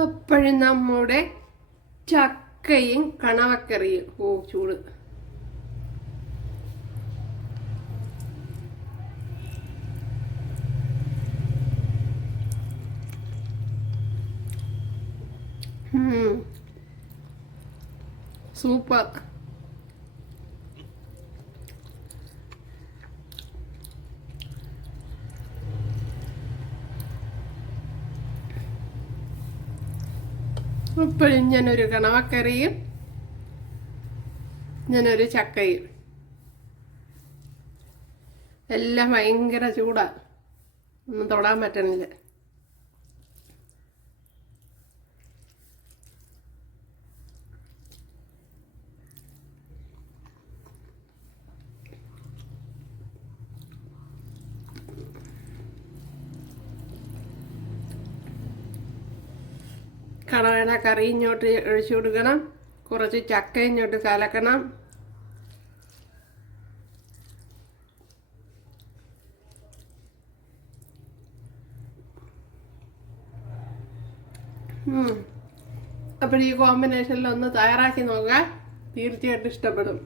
അപ്പോഴും നമ്മുടെ ചക്കയും കണവക്കറിയും. ചൂട്. സൂപ്പർ. ഇപ്പോഴും ഞാനൊരു കണവക്കറിയും ഞാനൊരു ചക്കയും. എല്ലാം ഭയങ്കര ചൂടാ, ഒന്നും തൊടാൻ പറ്റണില്ല. കണവയുടെ കറി ഇങ്ങോട്ട് ഒഴിച്ചു കൊടുക്കണം. കുറച്ച് ചക്ക ഇങ്ങോട്ട് കലക്കണം. അപ്പോൾ ഈ കോമ്പിനേഷനിൽ ഒന്ന് തയ്യാറാക്കി നോക്കാം, തീർച്ചയായിട്ടും ഇഷ്ടപ്പെടും.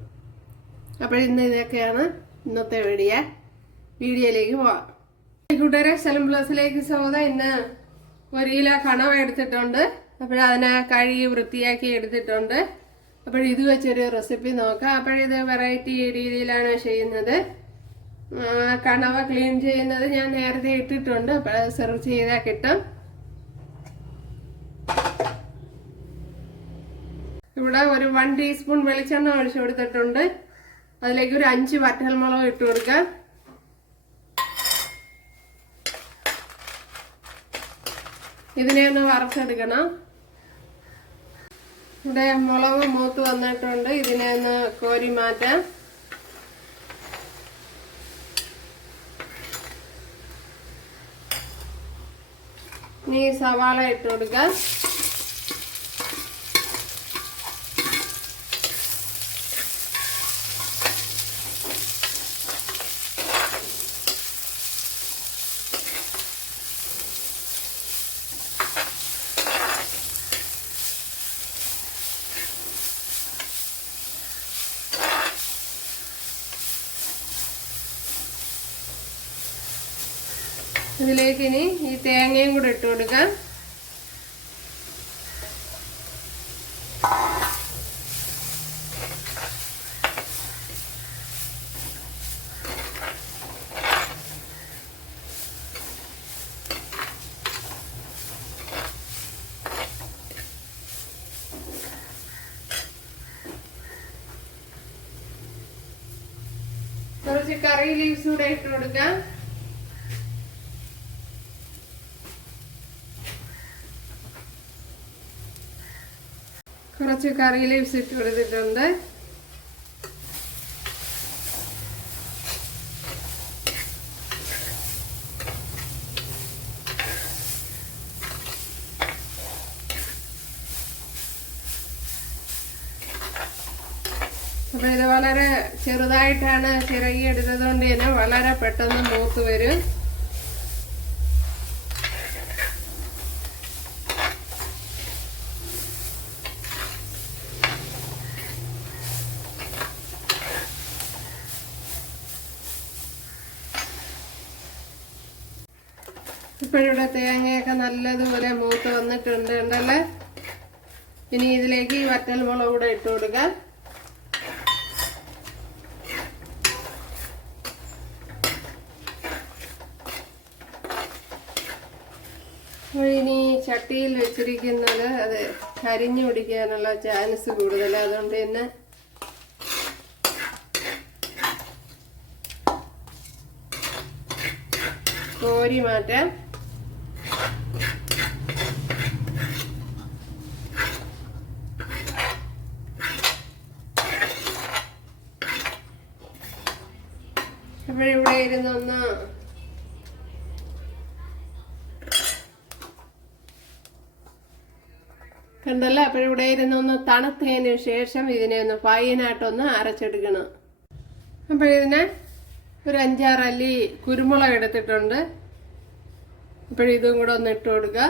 അപ്പോൾ ഇന്ന് ഇതൊക്കെയാണ് ഇന്നത്തെ വീഡിയോയിലേക്ക് പോവാം. കൂട്ടുകാരെ, സെലം പ്ലസിലേക്ക് സ്വാഗതം. ഇന്ന് 1 കിലോ കണവ എടുത്തിട്ടുണ്ട്. അതിനെ കഴുകി വൃത്തിയാക്കി എടുത്തിട്ടുണ്ട്. ഇത് വെച്ചൊരു റെസിപ്പി നോക്കാം. ഇത് വെറൈറ്റി രീതിയിലാണ് ചെയ്യുന്നത്. കണവ ക്ലീൻ ചെയ്യുന്നത് ഞാൻ നേരത്തെ ഇട്ടിട്ടുണ്ട്. സെർവ് ചെയ്താൽ കിട്ടും. ഇവിടെ ഒരു 1 ടീസ്പൂൺ വെളിച്ചെണ്ണ ഒഴിച്ചു കൊടുത്തിട്ടുണ്ട്. അതിലേക്ക് ഒരു 5 വറ്റൽമുളക് ഇട്ട് കൊടുക്കാം. ഇതിനെ ഒന്ന് വറുത്തെടുക്കണം. ഇവിടെ മുളക് മൂത്ത് വന്നിട്ടുണ്ട്. ഇതിനെ ഒന്ന് കോരി മാറ്റാം. ഇനി സവാള ഇട്ട് കൊടുക്കാം. ഇതിലേക്ക് ഇനി ഈ തേങ്ങയും കൂടെ ഇട്ട് കൊടുക്കാം. കുറച്ച് കറി ലീവ്സ് കൂടെ ഇട്ട് കൊടുക്കാം. കുറച്ച് കറി ലീവ്സ് ഇട്ട് കൊടുത്തിട്ടുണ്ട്. ഇത് വളരെ ചെറുതായിട്ടാണ് ചിരകിയെടുത്തത് കൊണ്ട് തന്നെ വളരെ പെട്ടെന്ന് മൂത്ത് വരും. ഇപ്പോഴിവിടെ തേങ്ങയൊക്കെ നല്ലതുപോലെ മൂത്ത് വന്നിട്ടുണ്ട് ഉണ്ടല്ലേ. ഇനി ഇതിലേക്ക് ഈ വറ്റൽമുളക് കൂടെ ഇട്ട് കൊടുക്കാം. ഇനി ചട്ടിയിൽ വെച്ചിരിക്കുന്നത് അത് കരിഞ്ഞു പിടിക്കാനുള്ള ചാൻസ് കൂടുതലാണ്. അതുകൊണ്ട് തന്നെ കോരി മാറ്റാം. അപ്പോഴിവിടെ ഇരുന്നൊന്ന് കണ്ടല്ലോ. അപ്പോഴിവിടെ ഇരുന്നൊന്ന് തണുത്തതിന് ശേഷം ഇതിനെ ഒന്ന് ഫൈനായിട്ടൊന്ന് അരച്ചെടുക്കണം. ഇതിനെ ഒരു 5-6 അല്ലി കുരുമുളക് എടുത്തിട്ടുണ്ട്. ഇതും കൂടെ ഒന്ന് ഇട്ട് കൊടുക്കുക.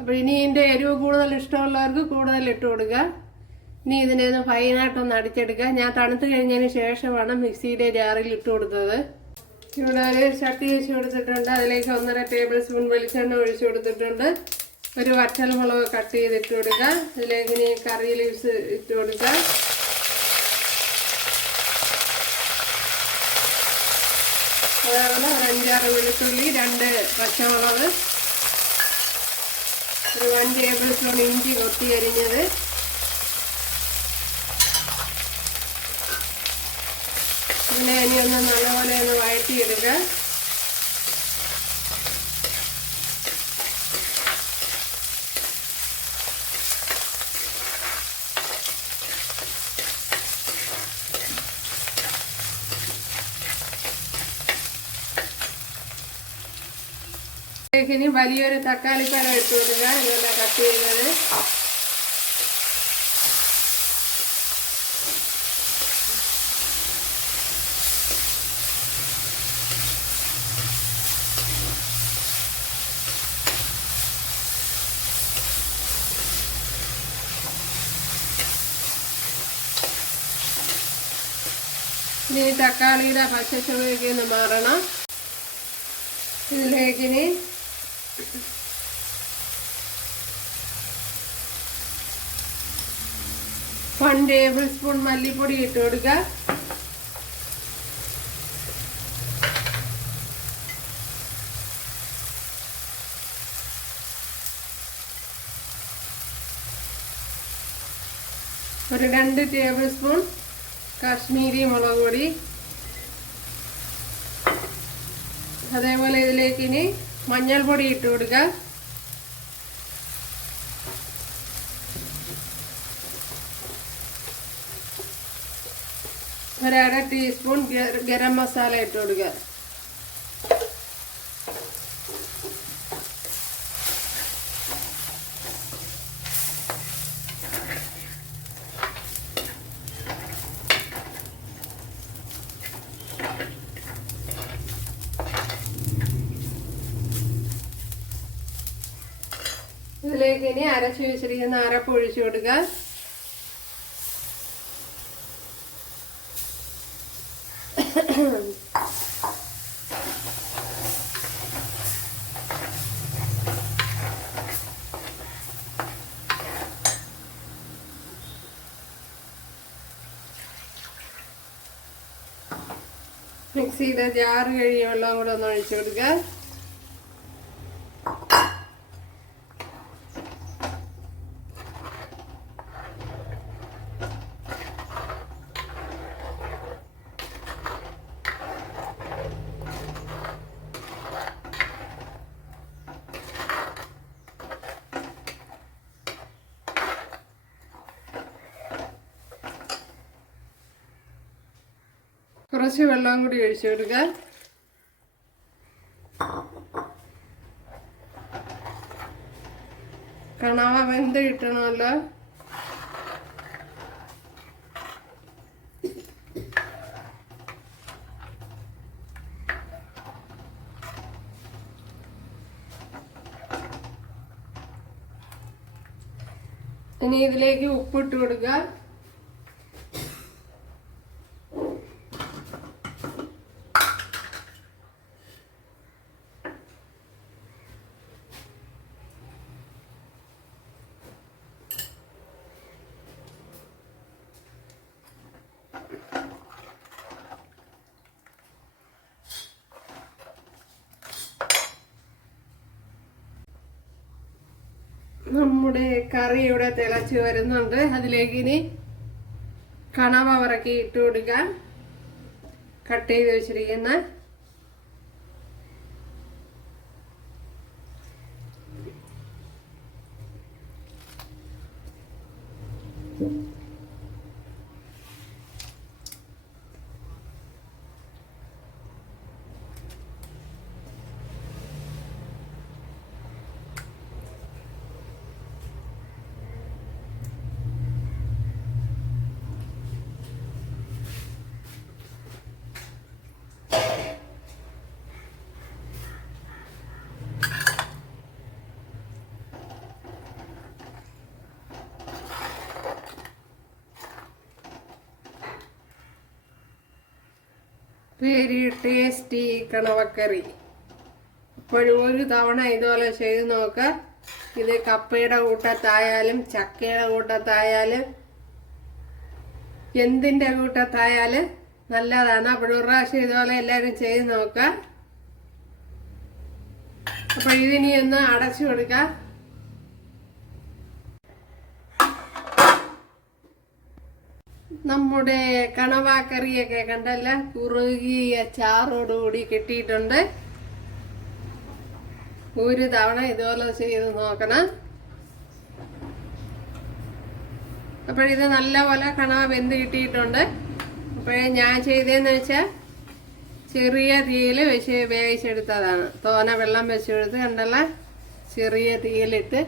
അപ്പോൾ ഇനി ഇതിൻ്റെ എരിവ് കൂടുതൽ ഇഷ്ടമുള്ളവർക്ക് കൂടുതൽ ഇട്ട് കൊടുക്കുക. ഇനി ഇതിനെ ഒന്ന് ഫൈനായിട്ടൊന്ന് അടിച്ചെടുക്കുക. ഞാൻ തണുത്ത് കഴിഞ്ഞതിന് ശേഷമാണ് മിക്സിയുടെ ജാറിൽ ഇട്ട് കൊടുത്തത്. ഇവിടെ ഒരു ചട്ടി വെച്ച് കൊടുത്തിട്ടുണ്ട്. അതിലേക്ക് 1.5 ടേബിൾ സ്പൂൺ വെളിച്ചെണ്ണ ഒഴിച്ചു കൊടുത്തിട്ടുണ്ട്. ഒരു വറ്റൽമുളക് കട്ട് ചെയ്തിട്ട് കൊടുക്കുക. ഇതിലേക്ക് ഇനി കറി ലീവ്സ് ഇട്ട് കൊടുക്കുക. അതേപോലെ 5-6 വെളുത്തുള്ളി, 2 പച്ചമുളക്, ഒരു 1 ടേബിൾ സ്പൂൺ ഇഞ്ചി കൊത്തി അരിഞ്ഞത്, ഇതിനെ ഇനി ഒന്ന് നല്ലപോലെ ഒന്ന് വഴറ്റിയെടുക്കുക. ഇനി വലിയൊരു തക്കാളിപ്പഴം ഇട്ട് കൊടുക്കുക. ഇതെല്ലാം കട്ട് ചെയ്തത്. ഇനി തക്കാളിയുടെ പച്ചച്ചുവയൊക്കെ ഒന്ന് മാറണം. ഇതിലേക്കിനി 1 ടേബിൾ സ്പൂൺ മല്ലിപ്പൊടി ഇട്ട് കൊടുക്കുക. ഒരു 2 ടേബിൾ സ്പൂൺ കാശ്മീരി മുളക് പൊടി. അതേപോലെ ഇതിലേക്ക് ഇനി മഞ്ഞൾപ്പൊടി ഇട്ട് കൊടുക്കുക. ഒരു 1/2 ടീസ്പൂൺ ഗരം മസാല ഇട്ട് കൊടുക്കുക. ഇതിലേക്ക് ഇനി അരച്ചു വെച്ചിരിക്കുന്ന അരപ്പ് ഒഴിച്ചു കൊടുക്കുക. മിക്സിയുടെ ജാറ് കഴുകിയ വെള്ളം കൂടെ ഒന്ന് ഒഴിച്ചു കൊടുക്കുക. കുറച്ച് വെള്ളം കൂടി ഒഴിച്ചു കൊടുക്കുക. കണവ വെന്ത് കിട്ടണമല്ലോ. ഇനി ഇതിലേക്ക് ഉപ്പിട്ട് കൊടുക്കുക. നമ്മുടെ കറി ഇവിടെ തിളച്ച് വരുന്നുണ്ട്. അതിലേക്ക് ഇനി കണവ വറക്കി ഇട്ട് കൊടുക്കാം. കട്ട് ചെയ്ത് വെച്ചിരിക്കുന്ന വെരി ടേസ്റ്റി കണവക്കറി. അപ്പോഴും ഒരു തവണ ഇതുപോലെ ചെയ്ത് നോക്കുക. ഇത് കപ്പയുടെ കൂട്ടത്തായാലും ചക്കയുടെ കൂട്ടത്തായാലും എന്തിൻ്റെ കൂട്ടത്തായാലും നല്ലതാണ്. അപ്പോഴും ഒരു പ്രാവശ്യം ഇതുപോലെ എല്ലാവരും ചെയ്ത് നോക്കുക. അപ്പോൾ ഇതിനി ഒന്ന് അടച്ചു കൊടുക്കുക. നമ്മുടെ കണവാക്കറിയൊക്കെ കണ്ടല്ല, കുറുകിയ ചാറോടുകൂടി കിട്ടിയിട്ടുണ്ട്. ഒരു തവണ ഇതുപോലെ ചെയ്ത് നോക്കണം. അപ്പോഴിത് നല്ലപോലെ കണവ വെന്ത് കിട്ടിയിട്ടുണ്ട്. അപ്പോഴേ ഞാൻ ചെയ്തതെന്ന് വെച്ചാൽ ചെറിയ തീയിൽ വെച്ച് വേവിച്ചെടുത്തതാണ്. തോന വെള്ളം വെച്ചെടുത്ത് കണ്ടല്ല, ചെറിയ തീയിലിട്ട്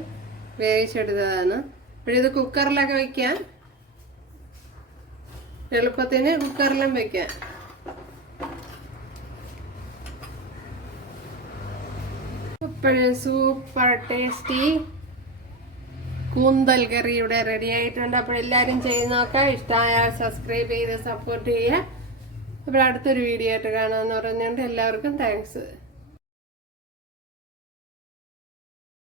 വേവിച്ചെടുത്തതാണ്. അപ്പോഴിത് കുക്കറിലൊക്കെ വയ്ക്കാം, എളുപ്പത്തിന് കുക്കറിലും വയ്ക്കാം. അപ്പോഴും സൂപ്പർ ടേസ്റ്റി കൂന്തൽ കറി ഇവിടെ റെഡി ആയിട്ടുണ്ട്. അപ്പോൾ എല്ലാവരും ചെയ്ത് നോക്കാം. ഇഷ്ടമായാൽ സബ്സ്ക്രൈബ് ചെയ്ത് സപ്പോർട്ട് ചെയ്യുക. അപ്പോൾ അടുത്തൊരു വീഡിയോ ആയിട്ട് കാണാമെന്ന് പറഞ്ഞുകൊണ്ട് എല്ലാവർക്കും താങ്ക്സ്.